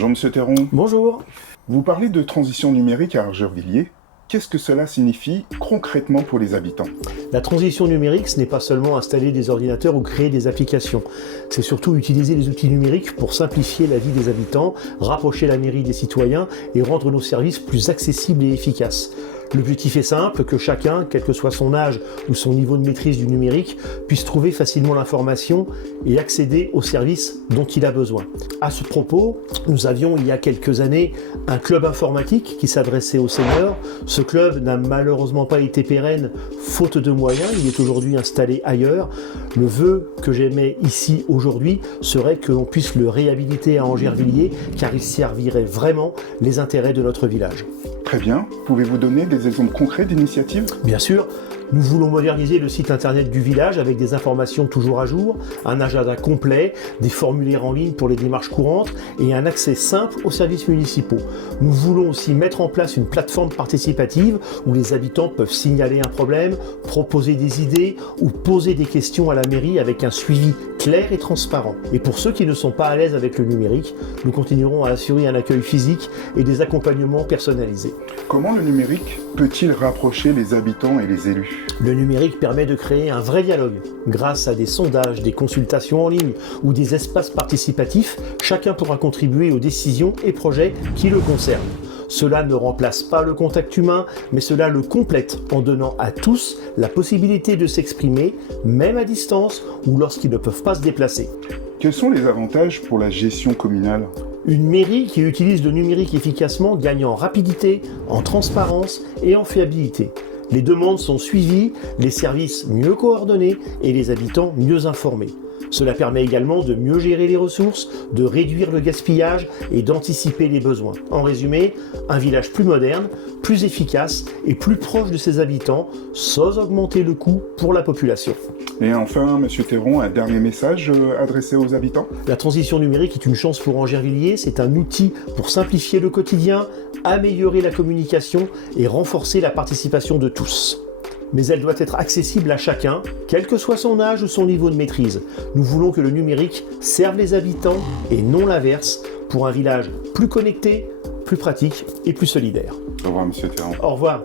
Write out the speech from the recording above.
Bonjour Monsieur Théron. Bonjour. Vous parlez de transition numérique à Argervilliers. Qu'est-ce que cela signifie concrètement pour les habitants? La transition numérique, ce n'est pas seulement installer des ordinateurs ou créer des applications. C'est surtout utiliser les outils numériques pour simplifier la vie des habitants, rapprocher la mairie des citoyens et rendre nos services plus accessibles et efficaces. L'objectif est simple, que chacun, quel que soit son âge ou son niveau de maîtrise du numérique, puisse trouver facilement l'information et accéder aux services dont il a besoin. À ce propos, nous avions il y a quelques années un club informatique qui s'adressait aux seniors. Ce club n'a malheureusement pas été pérenne faute de moyens, il est aujourd'hui installé ailleurs. Le vœu que j'émets ici aujourd'hui serait que l'on puisse le réhabiliter à Angervilliers car il servirait vraiment les intérêts de notre village. Très bien. Pouvez-vous donner des exemples concrets d'initiatives? Bien sûr, nous voulons moderniser le site internet du village avec des informations toujours à jour, un agenda complet, des formulaires en ligne pour les démarches courantes et un accès simple aux services municipaux. Nous voulons aussi mettre en place une plateforme participative où les habitants peuvent signaler un problème, proposer des idées ou poser des questions à la mairie avec un suivi clair et transparent. Et pour ceux qui ne sont pas à l'aise avec le numérique, nous continuerons à assurer un accueil physique et des accompagnements personnalisés. Comment le numérique peut-il rapprocher les habitants et les élus? Le numérique permet de créer un vrai dialogue. Grâce à des sondages, des consultations en ligne ou des espaces participatifs, chacun pourra contribuer aux décisions et projets qui le concernent. Cela ne remplace pas le contact humain, mais cela le complète en donnant à tous la possibilité de s'exprimer, même à distance ou lorsqu'ils ne peuvent pas se déplacer. Quels sont les avantages pour la gestion communale? Une mairie qui utilise le numérique efficacement gagne en rapidité, en transparence et en fiabilité. Les demandes sont suivies, les services mieux coordonnés et les habitants mieux informés. Cela permet également de mieux gérer les ressources, de réduire le gaspillage et d'anticiper les besoins. En résumé, un village plus moderne, plus efficace et plus proche de ses habitants, sans augmenter le coût pour la population. Et enfin, Monsieur Théron, un dernier message adressé aux habitants? La transition numérique est une chance pour Angervilliers, c'est un outil pour simplifier le quotidien, améliorer la communication et renforcer la participation de tous. Mais elle doit être accessible à chacun, quel que soit son âge ou son niveau de maîtrise. Nous voulons que le numérique serve les habitants et non l'inverse, pour un village plus connecté, plus pratique et plus solidaire. Au revoir, Monsieur Théron. Au revoir.